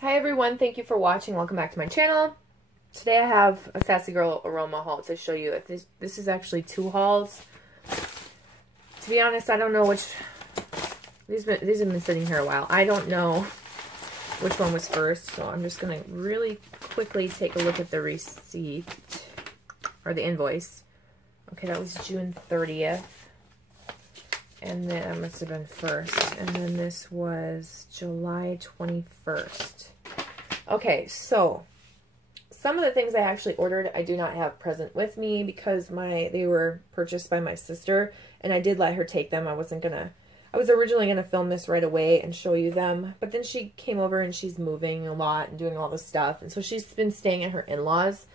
Hi everyone, thank you for watching. Welcome back to my channel. Today I have a Sassy Girl Aroma haul to show you. This is actually two hauls. To be honest, I don't know which... These have been sitting here a while. I don't know which one was first, so I'm just going to really quickly take a look at the receipt, or the invoice. Okay, that was June 30th. And then that must have been first. And then this was July 21st. Okay, so some of the things I actually ordered I do not have present with me because they were purchased by my sister, and I did let her take them. I was originally gonna film this right away and show you them, but then she came over and she's moving a lot and doing all this stuff, and so she's been staying at her in-laws.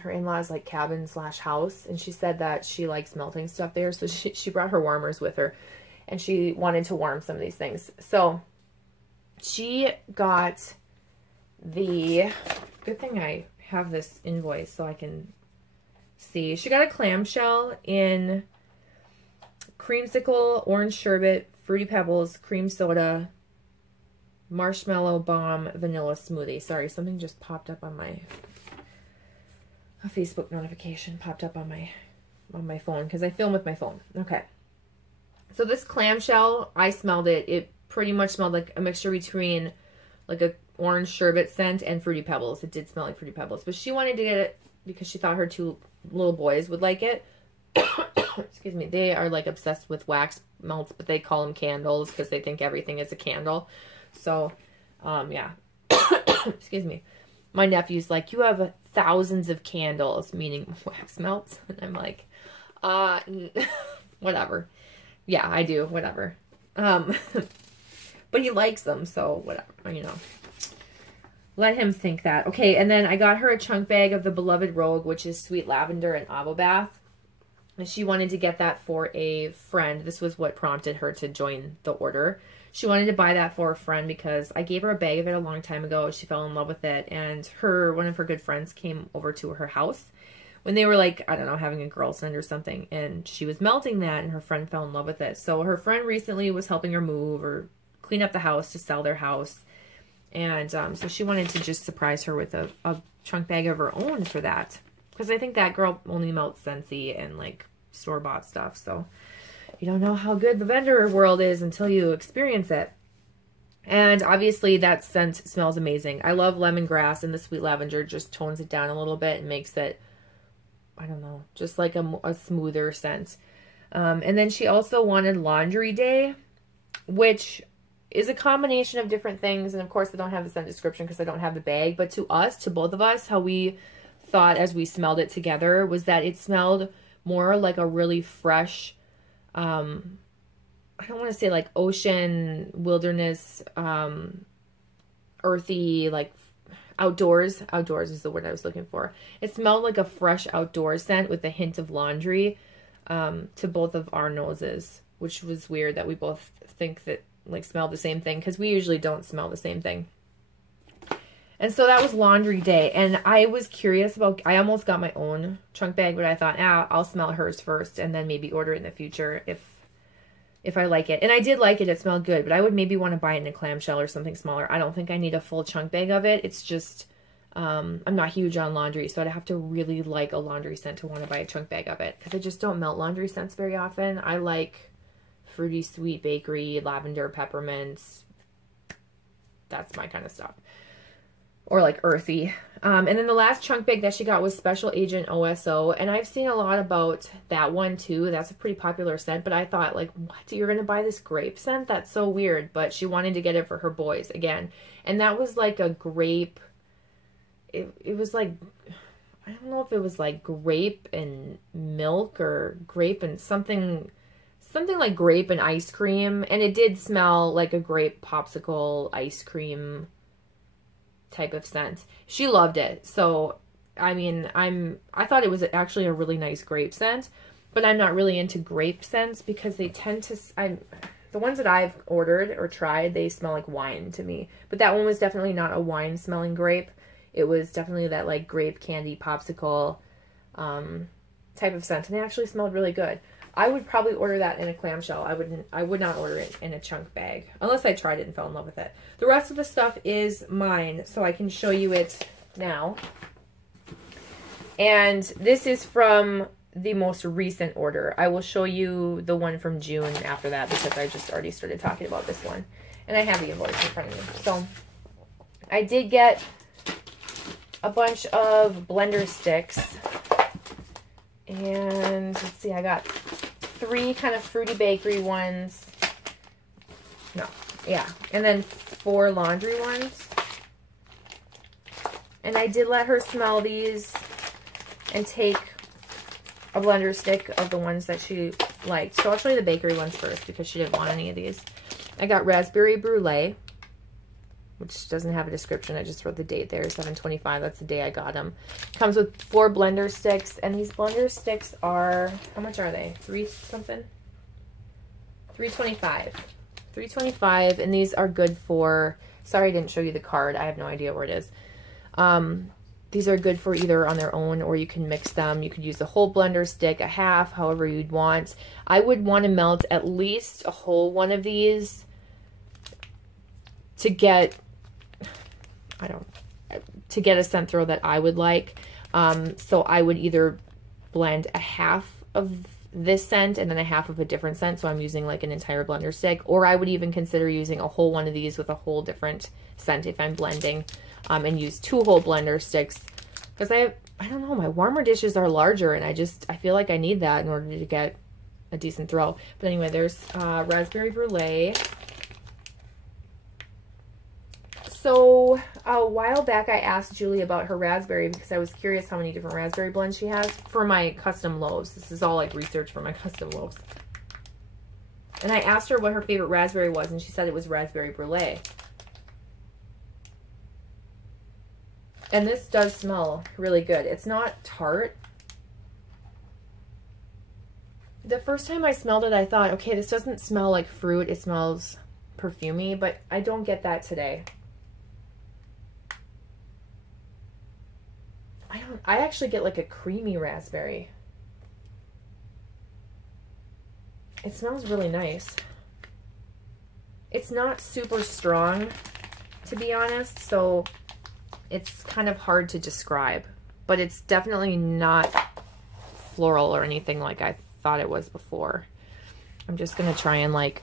Her in-laws like cabin / house, and she said that she likes melting stuff there, so she brought her warmers with her, and she wanted to warm some of these things. So she got the, good thing I have this invoice so I can see. She got a clamshell in creamsicle, orange sherbet, fruity pebbles, cream soda, marshmallow bomb, vanilla smoothie. Sorry, something just popped up on my... A Facebook notification popped up on my phone because I film with my phone. Okay. So this clamshell, I smelled it. It pretty much smelled like a mixture between like a orange sherbet scent and fruity pebbles. It did smell like fruity pebbles, but she wanted to get it because she thought her two little boys would like it. Excuse me. They are like obsessed with wax melts, but they call them candles because they think everything is a candle. So, yeah. Excuse me. My nephew's like, you have thousands of candles, meaning wax melts. And I'm like, whatever. Yeah, I do, whatever. But he likes them, so whatever, you know. Let him think that. Okay, and then I got her a chunk bag of the Beloved Rogue, which is sweet lavender and avo bath. And she wanted to get that for a friend. This was what prompted her to join the order. She wanted to buy that for a friend because I gave her a bag of it a long time ago. She fell in love with it, and one of her good friends came over to her house when they were like, I don't know, having a girls' night or something, and she was melting that, and her friend fell in love with it. So her friend recently was helping her move or clean up the house to sell their house, and so she wanted to just surprise her with a chunk bag of her own for that, because I think that girl only melts Scentsy and like store-bought stuff, so you don't know how good the vendor world is until you experience it. And obviously that scent smells amazing. I love lemongrass, and the sweet lavender just tones it down a little bit and makes it, I don't know, just like a smoother scent. And then she also wanted Laundry Day, which is a combination of different things. And of course I don't have the scent description because I don't have the bag. But to both of us, how we thought as we smelled it together was that it smelled more like a really fresh, I don't want to say like ocean, wilderness, earthy, like outdoors. Outdoors is the word I was looking for. It smelled like a fresh outdoor scent with a hint of laundry to both of our noses, which was weird that we both think that like smell the same thing because we usually don't smell the same thing. And so that was Laundry Day, and I was curious about, I almost got my own chunk bag, but I thought, I'll smell hers first and then maybe order it in the future if I like it. And I did like it. It smelled good, but I would maybe want to buy it in a clamshell or something smaller. I don't think I need a full chunk bag of it. It's just, I'm not huge on laundry, so I'd have to really like a laundry scent to want to buy a chunk bag of it, because I just don't melt laundry scents very often. I like fruity, sweet, bakery, lavender, peppermints. That's my kind of stuff. Or like earthy. And then the last chunk bag that she got was Special Agent OSO. And I've seen a lot about that one too. That's a pretty popular scent. But I thought, like, what? You're going to buy this grape scent? That's so weird. But she wanted to get it for her boys again. And that was like a grape. It was like, I don't know if it was like grape and milk or grape and something like grape and ice cream. And it did smell like a grape popsicle ice cream type of scent. She loved it. So I mean, I thought it was actually a really nice grape scent, but I'm not really into grape scents because they tend to, the ones that I've ordered or tried, they smell like wine to me. But that one was definitely not a wine smelling grape. It was definitely that like grape candy popsicle type of scent, and they actually smelled really good. I would probably order that in a clamshell. I would not order it in a chunk bag unless I tried it and fell in love with it. The rest of the stuff is mine, so I can show you it now. And this is from the most recent order. I will show you the one from June after that because I just already started talking about this one. And I have the invoice in front of me. So I did get a bunch of blender sticks. And let's see, I got 3 kind of fruity bakery ones. No, yeah. And then 4 laundry ones. And I did let her smell these and take a blender stick of the ones that she liked. So I'll show you the bakery ones first because she didn't want any of these. I got raspberry brulee, which doesn't have a description. I just wrote the date there, 7/25. That's the day I got them. Comes with 4 blender sticks, and these blender sticks are, how much are they? 3 something? $3.25. $3.25, and these are good for, sorry I didn't show you the card. I have no idea where it is. These are good for either on their own or you can mix them. You could use the whole blender stick, a half, however you'd want. I would want to melt at least a whole one of these to get, to get a scent throw that I would like. So I would either blend a half of this scent and then a half of a different scent. So I'm using like an entire blender stick, or I would even consider using a whole one of these with a whole different scent if I'm blending. And use 2 whole blender sticks because I don't know, my warmer dishes are larger and I feel like I need that in order to get a decent throw. But anyway, there's raspberry brulee. So a while back I asked Julie about her raspberry because I was curious how many different raspberry blends she has for my custom loaves. This is all like research for my custom loaves. And I asked her what her favorite raspberry was and she said it was raspberry brulee. And this does smell really good. It's not tart. The first time I smelled it, I thought, okay, this doesn't smell like fruit. It smells perfumey, but I don't get that today. I actually get like a creamy raspberry. It smells really nice. It's not super strong, to be honest, so it's kind of hard to describe, but it's definitely not floral or anything like I thought it was before. I'm just going to try and like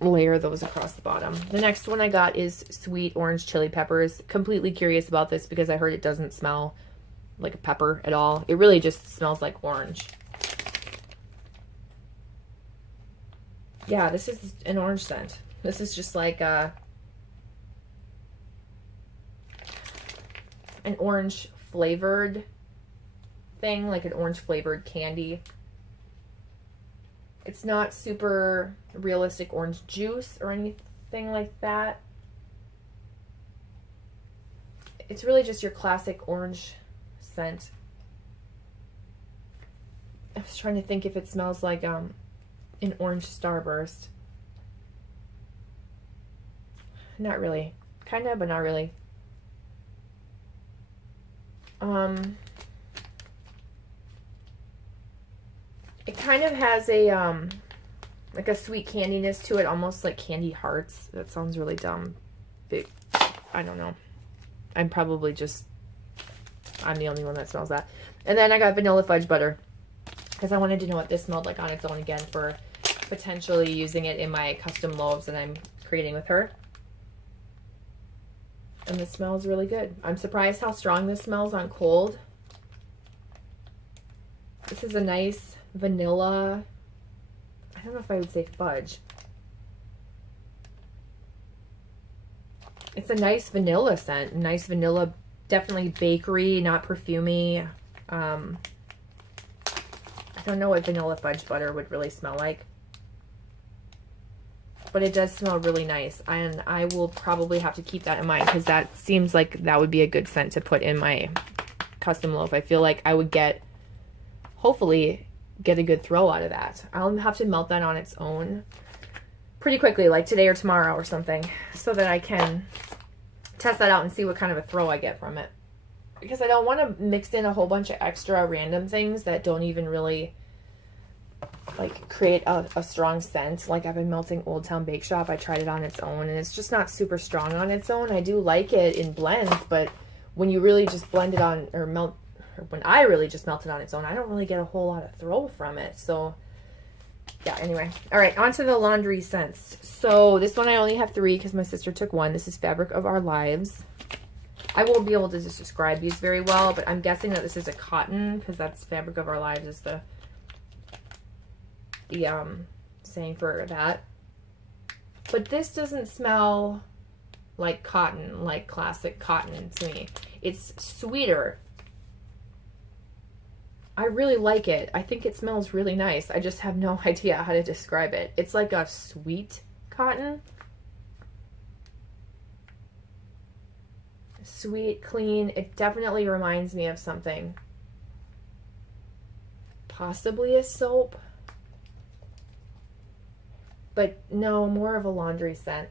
layer those across the bottom. The next one I got is sweet orange chili peppers. Completely curious about this because I heard it doesn't smell like a pepper at all. It really just smells like orange. Yeah, this is an orange scent. This is just like an orange flavored thing, like an orange flavored candy. It's not super realistic orange juice or anything like that. It's really just your classic orange scent. I was trying to think if it smells like an orange starburst. Not really. Kind of, but not really. It kind of has a like a sweet candiness to it, almost like candy hearts. That sounds really dumb. But I don't know. I'm the only one that smells that. And then I got vanilla fudge butter because I wanted to know what this smelled like on its own again for potentially using it in my custom loaves that I'm creating with her. And this smells really good. I'm surprised how strong this smells on cold. This is a nice vanilla. I don't know if I would say fudge. It's a nice vanilla scent. Nice vanilla, definitely bakery, not perfumey. I don't know what vanilla fudge butter would really smell like. But it does smell really nice, and I will probably have to keep that in mind because that seems like that would be a good scent to put in my custom loaf. I feel like I would hopefully get a good throw out of that. I'll have to melt that on its own pretty quickly, like today or tomorrow or something, so that I can test that out and see what kind of a throw I get from it. Because I don't want to mix in a whole bunch of extra random things that don't even really like create a strong scent. Like I've been melting Old Town Bake Shop. I tried it on its own and it's just not super strong on its own. I do like it in blends, but when you really just blend it on or melt, or when I really just melt it on its own, I don't really get a whole lot of throw from it. So yeah, anyway. All right, on to the laundry scents. So this one I only have 3 because my sister took 1. This is Fabric of Our Lives. I won't be able to just describe these very well, but I'm guessing that this is a cotton because that's Fabric of Our Lives is the saying for that. But this doesn't smell like cotton, like classic cotton to me. It's sweeter. I really like it. I think it smells really nice. I just have no idea how to describe it. It's like a sweet cotton. Sweet, clean. It definitely reminds me of something. Possibly a soap. But no, more of a laundry scent.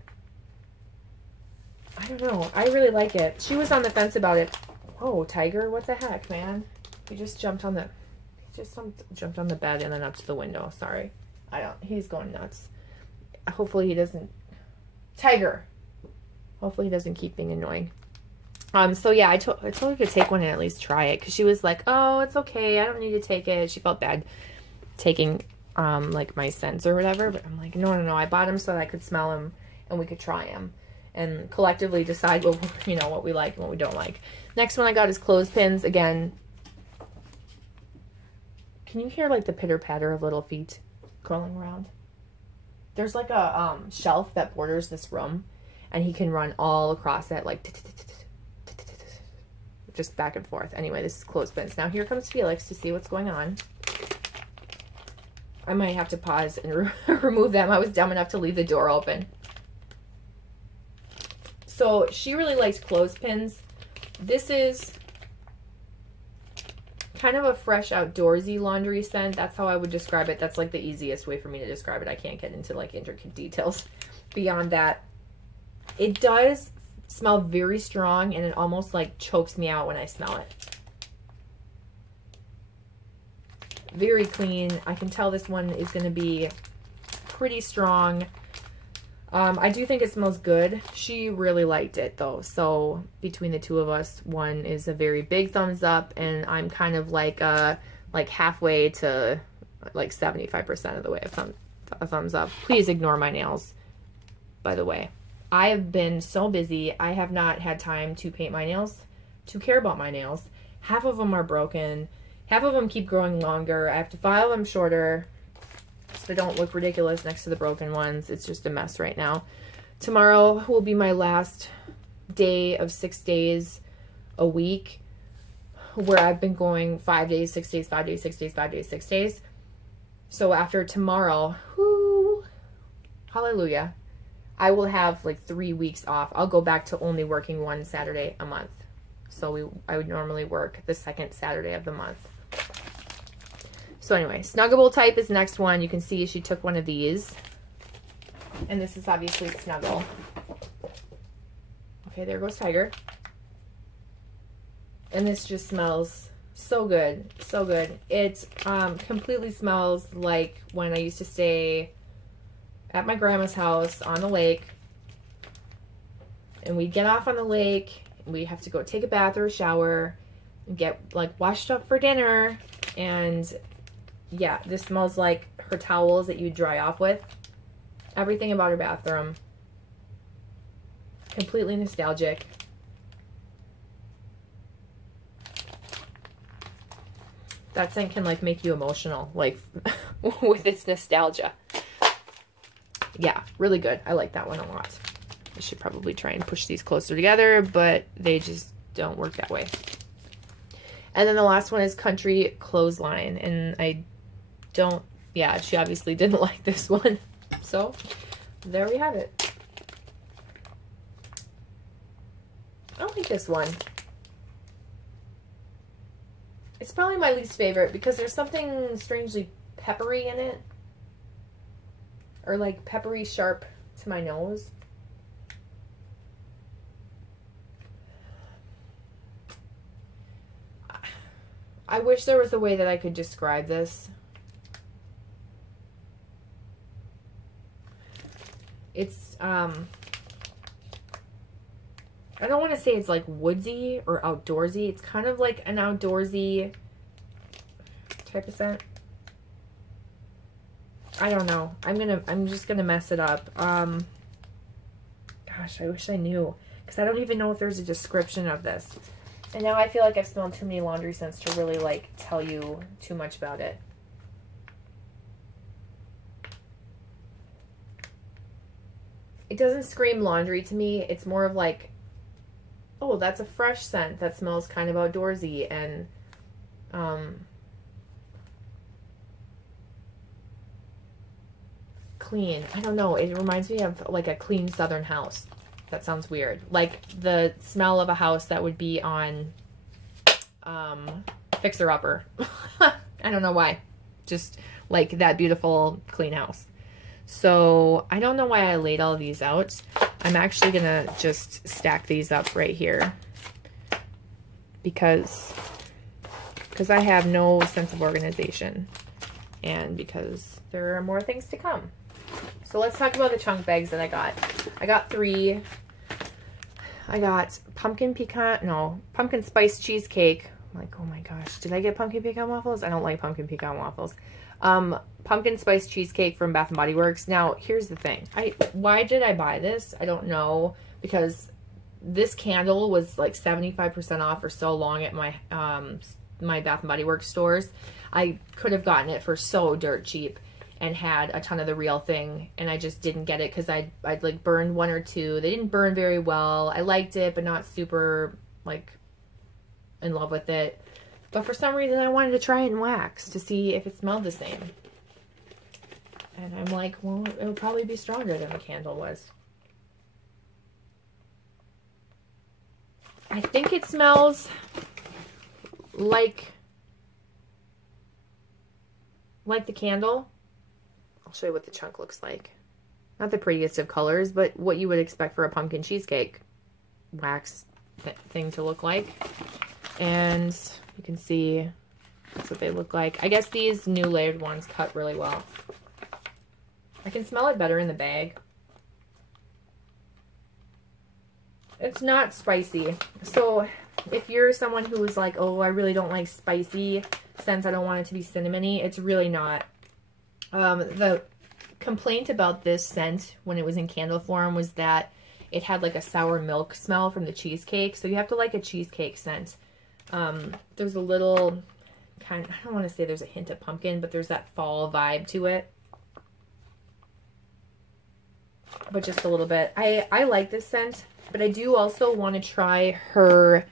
I don't know. I really like it. She was on the fence about it. Oh, Tiger, what the heck, man? He just jumped on the jumped on the bed and then up to the window. Sorry. He's going nuts. Hopefully he doesn't. Tiger. Hopefully he doesn't keep being annoying. So yeah, I told her to take one and at least try it because she was like, "Oh, it's okay. I don't need to take it." She felt bad taking like my scents or whatever, but I'm like, no. I bought them so that I could smell them and we could try them and collectively decide what, you know, what we like and what we don't like. Next one I got is clothespins. Again, can you hear like the pitter patter of little feet crawling around? There's like a shelf that borders this room and he can run all across it like just back and forth. Anyway, this is clothespins. Now here comes Felix to see what's going on. I might have to pause and remove them. I was dumb enough to leave the door open. So she really likes clothespins. This is kind of a fresh outdoorsy laundry scent. That's how I would describe it. That's like the easiest way for me to describe it. I can't get into like intricate details beyond that. It does smell very strong and it almost like chokes me out when I smell it. Very clean. I can tell this one is going to be pretty strong. I do think it smells good. She really liked it though. So between the two of us, one is a very big thumbs up and I'm kind of like halfway to like 75% of the way a thumbs up. Please ignore my nails, by the way. I have been so busy. I have not had time to paint my nails, to care about my nails. Half of them are broken. Half of them keep growing longer. I have to file them shorter so they don't look ridiculous next to the broken ones. It's just a mess right now. Tomorrow will be my last day of 6 days a week where I've been going 5 days, 6 days, 5 days, 6 days, 5 days, 6 days. So after tomorrow, whoo, hallelujah, I will have like 3 weeks off. I'll go back to only working 1 Saturday a month. So I would normally work the second Saturday of the month. So anyway, Snuggable type is next one. You can see she took one of these. And this is obviously Snuggle. Okay, there goes Tiger. And this just smells so good. So good. It completely smells like when I used to stay at my grandma's house on the lake. And we'd get off on the lake. And we'd have to go take a bath or a shower. And get like washed up for dinner. And yeah, this smells like her towels that you dry off with. Everything about her bathroom. Completely nostalgic. That scent can like make you emotional, like with its nostalgia. Yeah, really good. I like that one a lot. I should probably try and push these closer together, but they just don't work that way. And then the last one is Country Clothesline, and I don't, yeah, she obviously didn't like this one. So there we have it. I like this one. It's probably my least favorite because there's something strangely peppery in it. Or like peppery sharp to my nose. I wish there was a way that I could describe this. It's, I don't want to say it's like woodsy or outdoorsy. It's kind of like an outdoorsy type of scent. I don't know. I'm just gonna mess it up. Gosh, I wish I knew, because I don't even know if there's a description of this. And now I feel like I've smelled too many laundry scents to really like tell you too much about it. It doesn't scream laundry to me. It's more of like, oh, that's a fresh scent that smells kind of outdoorsy and clean. I don't know. It reminds me of like a clean southern house. That sounds weird. Like the smell of a house that would be on Fixer Upper. I don't know why. Just like that beautiful clean house. So I don't know why I laid all of these out. I'm actually gonna just stack these up right here because I have no sense of organization and because there are more things to come. So let's talk about the chunk bags that I got. I got 3. I got pumpkin spice cheesecake. I'm like, oh my gosh, did I get pumpkin pecan waffles? I don't like pumpkin pecan waffles. Pumpkin spice cheesecake from Bath & Body Works. Now, here's the thing. Why did I buy this? I don't know, because this candle was like 75% off for so long at my my Bath & Body Works stores. I could have gotten it for so dirt cheap and had a ton of the real thing, and I just didn't get it because I'd like burned 1 or 2. They didn't burn very well. I liked it, but not super like in love with it. But for some reason I wanted to try it in wax to see if it smelled the same. And I'm like, well, it would probably be stronger than the candle was. I think it smells like the candle. I'll show you what the chunk looks like. Not the prettiest of colors, but what you would expect for a pumpkin cheesecake wax thing to look like. And you can see that's what they look like. I guess these new layered ones cut really well. I can smell it better in the bag. It's not spicy. So if you're someone who is like, oh, I really don't like spicy scents, I don't want it to be cinnamony, it's really not. The complaint about this scent when it was in candle form was that it had like a sour milk smell from the cheesecake. So you have to like a cheesecake scent. There's a little kind of, I don't want to say there's a hint of pumpkin, but there's that fall vibe to it. But just a little bit. I like this scent, but I do also want to try her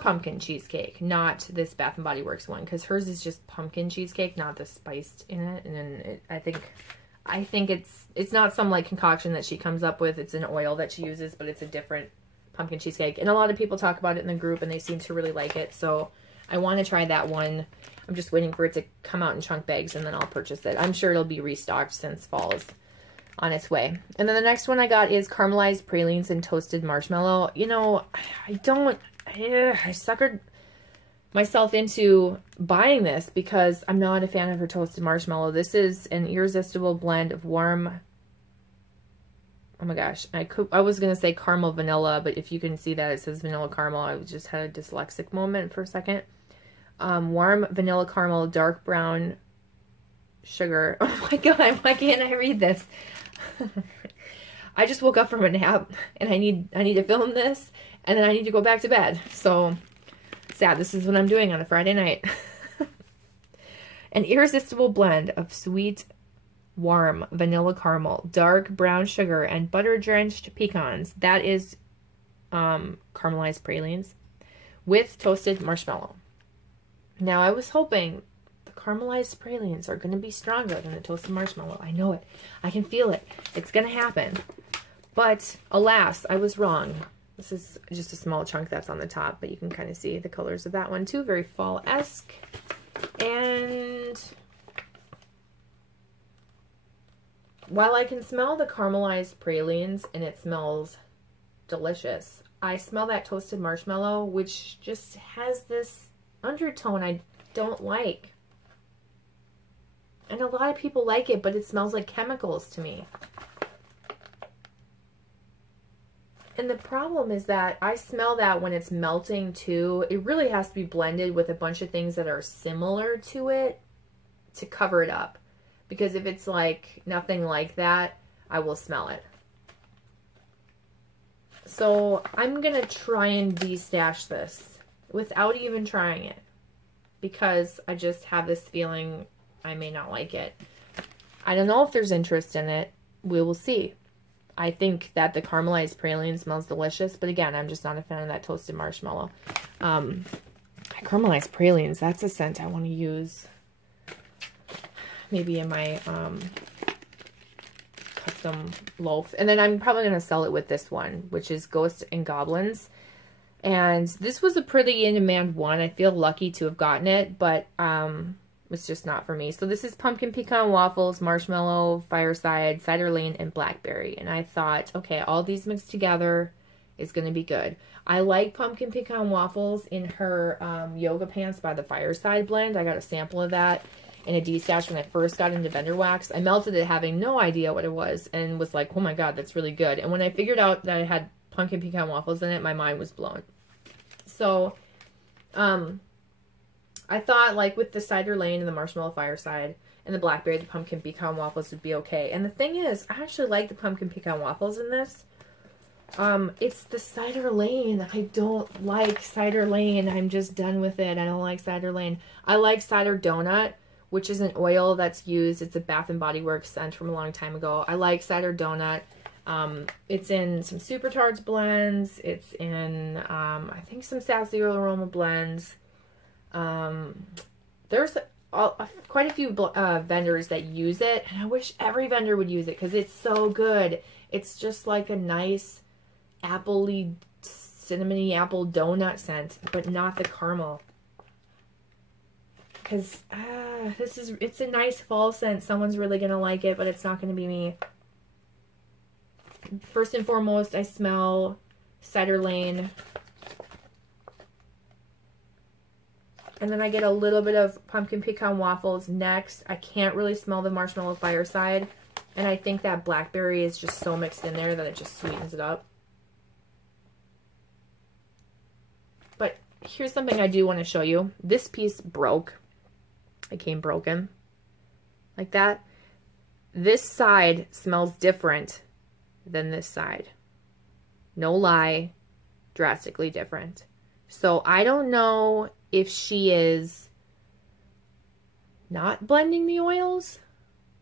pumpkin cheesecake, not this Bath & Body Works one, because hers is just pumpkin cheesecake, not the spiced in it. And then I think it's not some like concoction that she comes up with. It's an oil that she uses, but it's a different pumpkin cheesecake. And a lot of people talk about it in the group, and they seem to really like it. So I want to try that one. I'm just waiting for it to come out in chunk bags, and then I'll purchase it. I'm sure it'll be restocked since fall is on its way. And then the next one I got is caramelized pralines and toasted marshmallow. You know, I suckered myself into buying this because I'm not a fan of her toasted marshmallow. This is an irresistible blend of warm, oh my gosh, I was going to say caramel vanilla, but if you can see that it says vanilla caramel, I just had a dyslexic moment for a second. Warm vanilla caramel, dark brown sugar. Oh my god, why can't I read this? I just woke up from a nap and I need to film this, and then I need to go back to bed. So sad, this is what I'm doing on a Friday night. An irresistible blend of sweet, warm vanilla caramel, dark brown sugar, and butter-drenched pecans. That is caramelized pralines with toasted marshmallow. Now, I was hoping the caramelized pralines are going to be stronger than the toasted marshmallow. I know it. I can feel it. It's going to happen. But, alas, I was wrong. This is just a small chunk that's on the top, but you can kind of see the colors of that one too. Very fall-esque. And while I can smell the caramelized pralines and it smells delicious, I smell that toasted marshmallow, which just has this undertone I don't like. And a lot of people like it, but it smells like chemicals to me. And the problem is that I smell that when it's melting too. It really has to be blended with a bunch of things that are similar to it to cover it up. Because if it's like nothing like that, I will smell it. So I'm going to try and destash this without even trying it. Because I just have this feeling I may not like it. I don't know if there's interest in it. We will see. I think that the caramelized praline smells delicious, but again, I'm just not a fan of that toasted marshmallow. Caramelized pralines, that's a scent I want to use maybe in my custom loaf. And then I'm probably going to sell it with this one, which is Ghosts and Goblins. And this was a pretty in-demand one. I feel lucky to have gotten it, but it's just not for me. So this is pumpkin pecan waffles, marshmallow, fireside, cider lane, and blackberry. And I thought, okay, all these mixed together is going to be good. I like pumpkin pecan waffles in her Yoga Pants by the Fireside blend. I got a sample of that in a destash when I first got into vendor wax. I melted it having no idea what it was and was like, oh my God, that's really good. And when I figured out that it had pumpkin pecan waffles in it, my mind was blown. So, I thought, like, with the cider lane and the marshmallow fireside and the blackberry, the pumpkin pecan waffles would be okay. And the thing is, I actually like the pumpkin pecan waffles in this. It's the cider lane. I don't like cider lane. I'm just done with it. I don't like cider lane. I like cider donut, which is an oil that's used. It's a Bath and Body Works scent from a long time ago. I like cider donut. It's in some Super Tarts blends. It's in, I think some Sassy or Aroma blends. There's quite a few vendors that use it, and I wish every vendor would use it because it's so good. It's just like a nice appley, cinnamony apple donut scent, but not the caramel. Because it's a nice fall scent. Someone's really gonna like it, but it's not gonna be me. First and foremost, I smell cider lane. And then I get a little bit of pumpkin pecan waffles next. I can't really smell the marshmallow fireside. And I think that blackberry is just so mixed in there that it just sweetens it up. But here's something I do want to show you. This piece broke. It came broken. Like that. This side smells different than this side. No lie. Drastically different. So I don't know if she is not blending the oils,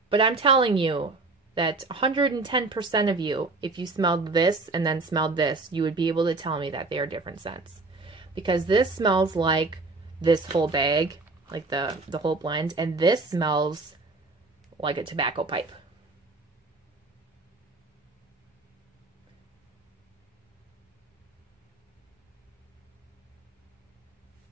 but I'm telling you that 110% of you, if you smelled this and then smelled this, you would be able to tell me that they are different scents. Because this smells like this whole bag, like the whole blend, and this smells like a tobacco pipe.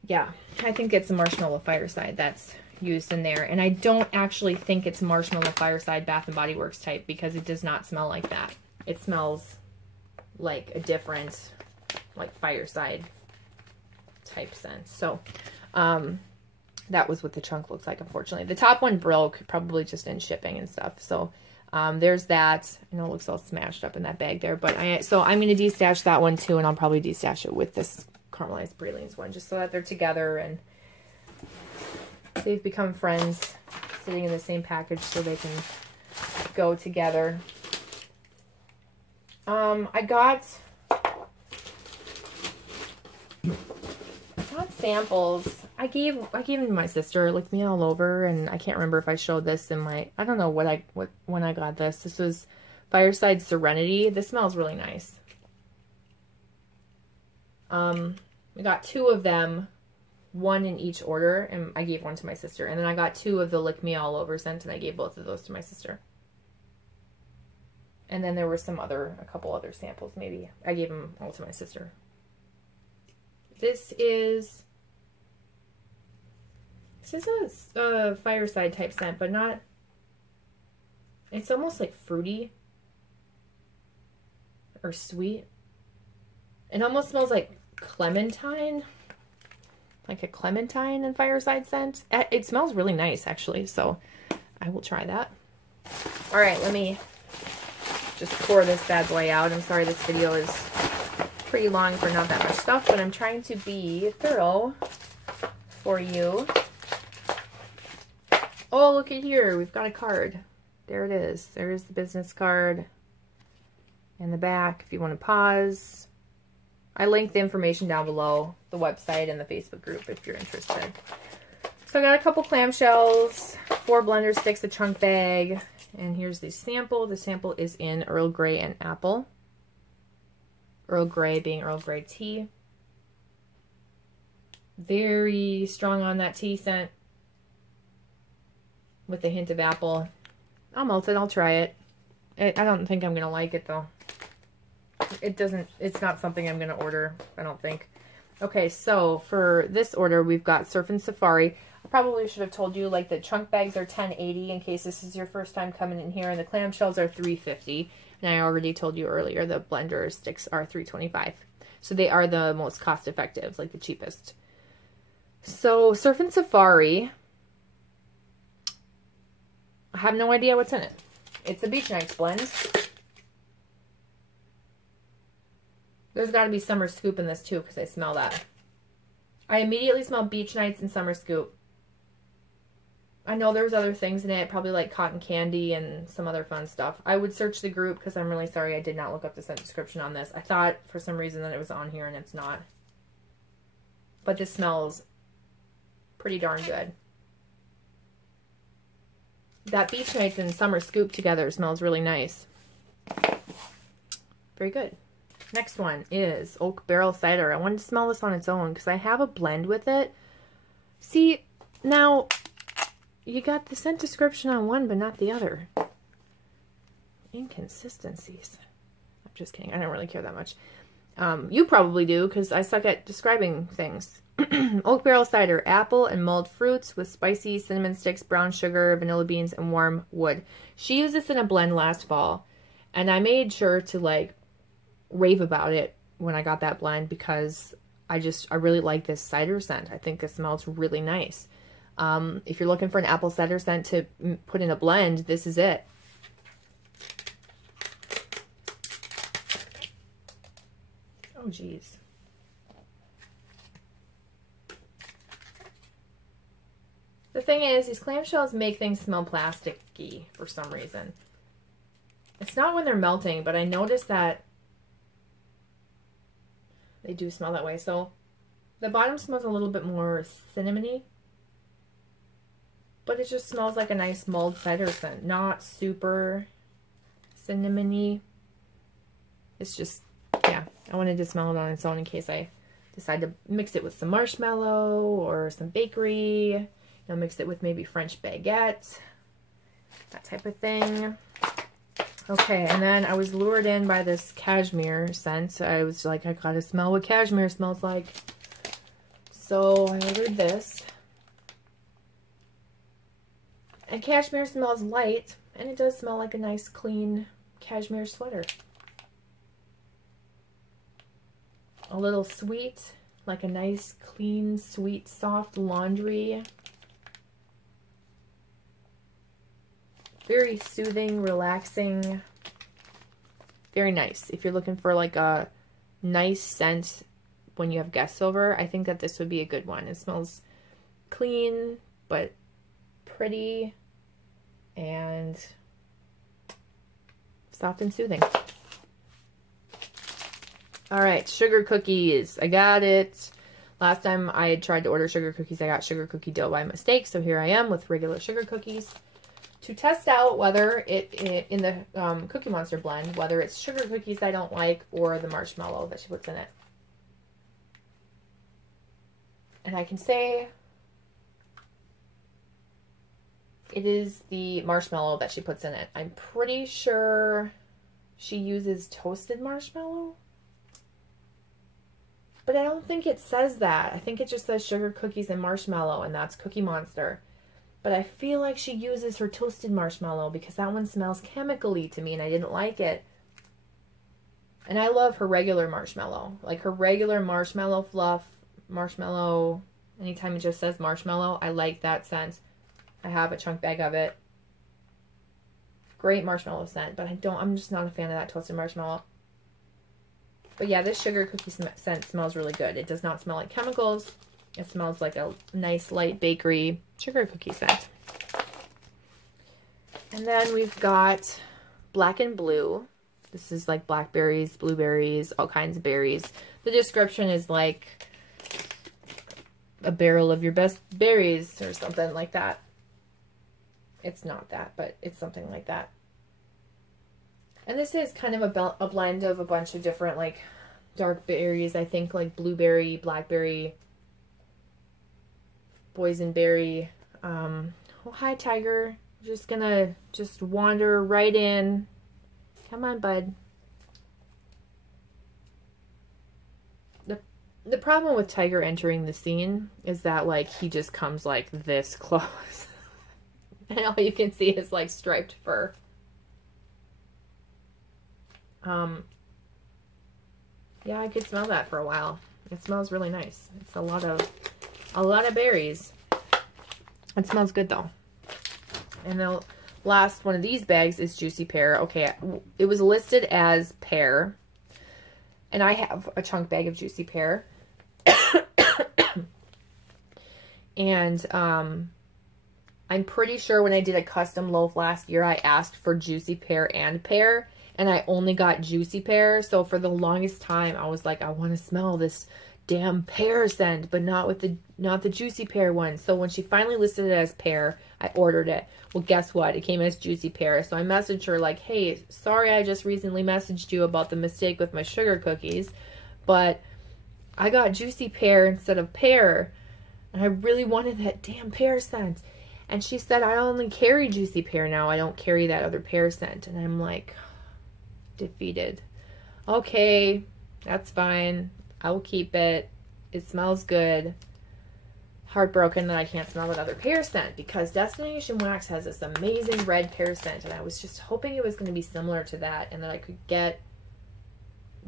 Yeah, I think it's a marshmallow fireside that's used in there. And I don't actually think it's marshmallow fireside Bath and Body Works type because it does not smell like that. It smells like a different, like fireside type scent. So, that was what the chunk looks like, unfortunately. The top one broke, probably just in shipping and stuff. So, there's that. I know it looks all smashed up in that bag there. But so I'm going to destash that one too, and I'll probably destash it with this caramelized pralines one, just so that they're together and they've become friends, sitting in the same package so they can go together. I got samples. I gave them to my sister, licked me all over, and I can't remember if I showed this in my, I don't know when I got this. This was Fireside Serenity. This smells really nice. I got 2 of them, 1 in each order, and I gave 1 to my sister. And then I got 2 of the Lick Me All Over scent, and I gave both of those to my sister. And then there were a couple other samples, maybe. I gave them all to my sister. This is a fireside type scent, but not, it's almost like fruity or sweet. It almost smells like clementine, like a clementine and fireside scent. It smells really nice, actually. So I will try that. All right, let me just pour this bad boy out. I'm sorry this video is pretty long for not that much stuff, but I'm trying to be thorough for you. Oh, look at here. We've got a card. There it is. There's the business card in the back if you want to pause. I linked the information down below, the website and the Facebook group if you're interested. So I got a couple clamshells, 4 blender sticks, a chunk bag, and here's the sample. The sample is in Earl Grey and Apple. Earl Grey being Earl Grey tea. Very strong on that tea scent with a hint of apple. I'll melt it. I'll try it. I don't think I'm going to like it though. It's not something I'm going to order, I don't think. Okay, so for this order, we've got Surf and Safari. I probably should have told you, like, the chunk bags are $10.80 in case this is your first time coming in here, and the clamshells are $3.50. And I already told you earlier the blender sticks are $3.25. So they are the most cost effective, like the cheapest. So Surf and Safari, I have no idea what's in it. It's a Beach Nights blend. There's got to be Summer Scoop in this too, because I smell that. I immediately smell Beach Nights and Summer Scoop. I know there's other things in it, probably like cotton candy and some other fun stuff. I would search the group because I'm really sorry I did not look up the scent description on this. I thought for some reason that it was on here and it's not. But this smells pretty darn good. That Beach Nights and Summer Scoop together smells really nice. Very good. Next one is Oak Barrel Cider. I wanted to smell this on its own because I have a blend with it. See, now you got the scent description on one but not the other. Inconsistencies. I'm just kidding. I don't really care that much. You probably do because I suck at describing things. Oak Barrel Cider, apple and mulled fruits with spicy cinnamon sticks, brown sugar, vanilla beans, and warm wood. She used this in a blend last fall, and I made sure to like rave about it when I got that blend because I really like this cider scent. I think it smells really nice. If you're looking for an apple cider scent to put in a blend, this is it. Oh, geez. The thing is, these clamshells make things smell plasticky for some reason. It's not when they're melting, but I noticed that they do smell that way. So the bottom smells a little bit more cinnamony, but it just smells like a nice mulled cider scent. Not super cinnamony. It's just, yeah, I wanted to smell it on its own in case I decide to mix it with some marshmallow or some bakery. You know, mix it with maybe French baguette, that type of thing. Okay, and then I was lured in by this cashmere scent. I was like, I gotta smell what cashmere smells like. So I ordered this. And cashmere smells light, and it does smell like a nice, clean cashmere sweater. A little sweet, like a nice, clean, sweet, soft laundry. Very soothing, relaxing, very nice. If you're looking for like a nice scent when you have guests over, I think that this would be a good one. It smells clean, but pretty and soft and soothing. All right, sugar cookies. I got it. Last time I had tried to order sugar cookies, I got sugar cookie dough by mistake. So here I am with regular sugar cookies. To test out whether it in the Cookie Monster blend, whether it's sugar cookies I don't like or the marshmallow that she puts in it. And I can say it is the marshmallow that she puts in it. I'm pretty sure she uses toasted marshmallow. But I don't think it says that. I think it just says sugar cookies and marshmallow, and that's Cookie Monster. But I feel like she uses her toasted marshmallow because that one smells chemically to me and I didn't like it. And I love her regular marshmallow. Like her regular marshmallow fluff, marshmallow, anytime it just says marshmallow, I like that scent. I have a chunk bag of it. Great marshmallow scent, but I'm just not a fan of that toasted marshmallow. But yeah, this sugar cookie scent smells really good. It does not smell like chemicals. It smells like a nice light bakery sugar cookie scent. And then we've got Black and Blue. This is like blackberries, blueberries, all kinds of berries. The description is like a barrel of your best berries or something like that. It's not that, but it's something like that. And this is kind of a blend of a bunch of different like dark berries. I think like blueberry, blackberry, boysenberry. Oh, hi, Tiger. Just gonna wander right in. Come on, bud. The problem with Tiger entering the scene is that like he just comes like this close. And all you can see is like striped fur. Yeah, I could smell that for a while. It smells really nice. It's a lot of berries. It smells good though. And the last one of these bags is Juicy Pear. Okay, it was listed as pear. And I have a chunk bag of Juicy Pear. And I'm pretty sure when I did a custom loaf last year, I asked for Juicy Pear and pear. And I only got Juicy Pear. So for the longest time, I was like, I want to smell this damn pear scent, but not the Juicy Pear one. So when she finally listed it as pear, I ordered it. Well, guess what? It came as Juicy Pear. So I messaged her like, hey, sorry, I just recently messaged you about the mistake with my sugar cookies, but I got Juicy Pear instead of pear, and I really wanted that damn pear scent. And she said, I only carry Juicy Pear now. I don't carry that other pear scent. And I'm like, defeated. Okay, that's fine. I will keep it. It smells good. Heartbroken that I can't smell that other pear scent, because Destination Wax has this amazing red pear scent, and I was just hoping it was going to be similar to that, and that I could get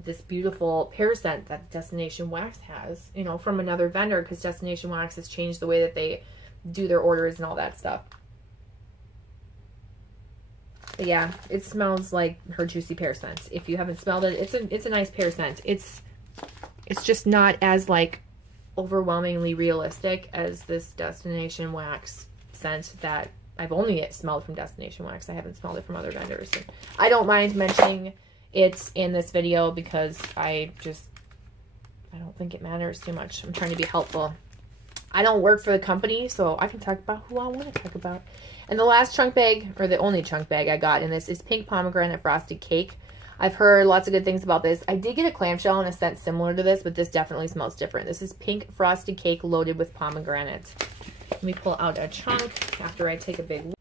this beautiful pear scent that Destination Wax has, you know, from another vendor, because Destination Wax has changed the way that they do their orders and all that stuff. But yeah, it smells like her Juicy Pear scent. If you haven't smelled it, it's a nice pear scent. It's just not as like overwhelmingly realistic as this Destination Wax scent that I've only smelled from Destination Wax. I haven't smelled it from other vendors. And I don't mind mentioning it in this video because I don't think it matters too much. I'm trying to be helpful. I don't work for the company, so I can talk about who I want to talk about. And the last chunk bag, or the only chunk bag I got in this, is Pink Pomegranate Frosted Cake. I've heard lots of good things about this. I did get a clamshell in a scent similar to this, but this definitely smells different. This is Pink Frosted Cake loaded with pomegranate. Let me pull out a chunk after I take a big...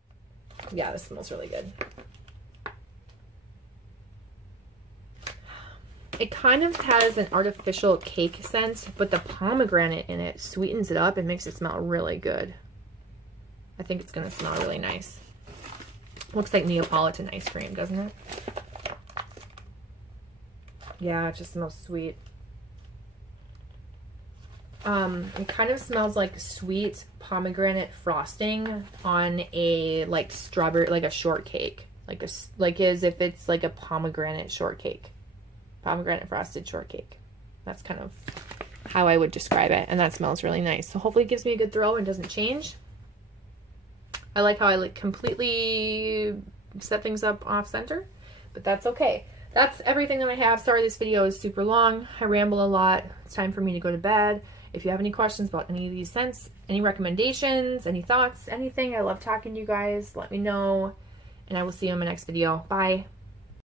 Yeah, this smells really good. It kind of has an artificial cake scent, but the pomegranate in it sweetens it up and makes it smell really good. I think it's going to smell really nice. Looks like Neapolitan ice cream, doesn't it? Yeah, it just smells sweet. It kind of smells like sweet pomegranate frosting on a like strawberry, like a shortcake, like as if it's like a pomegranate shortcake, pomegranate frosted shortcake. That's kind of how I would describe it, and that smells really nice. So hopefully it gives me a good throw and doesn't change. I like how I like completely set things up off center, but that's okay. That's everything that I have. Sorry this video is super long. I ramble a lot. It's time for me to go to bed. If you have any questions about any of these scents, any recommendations, any thoughts, anything, I love talking to you guys. Let me know, and I will see you in my next video. Bye.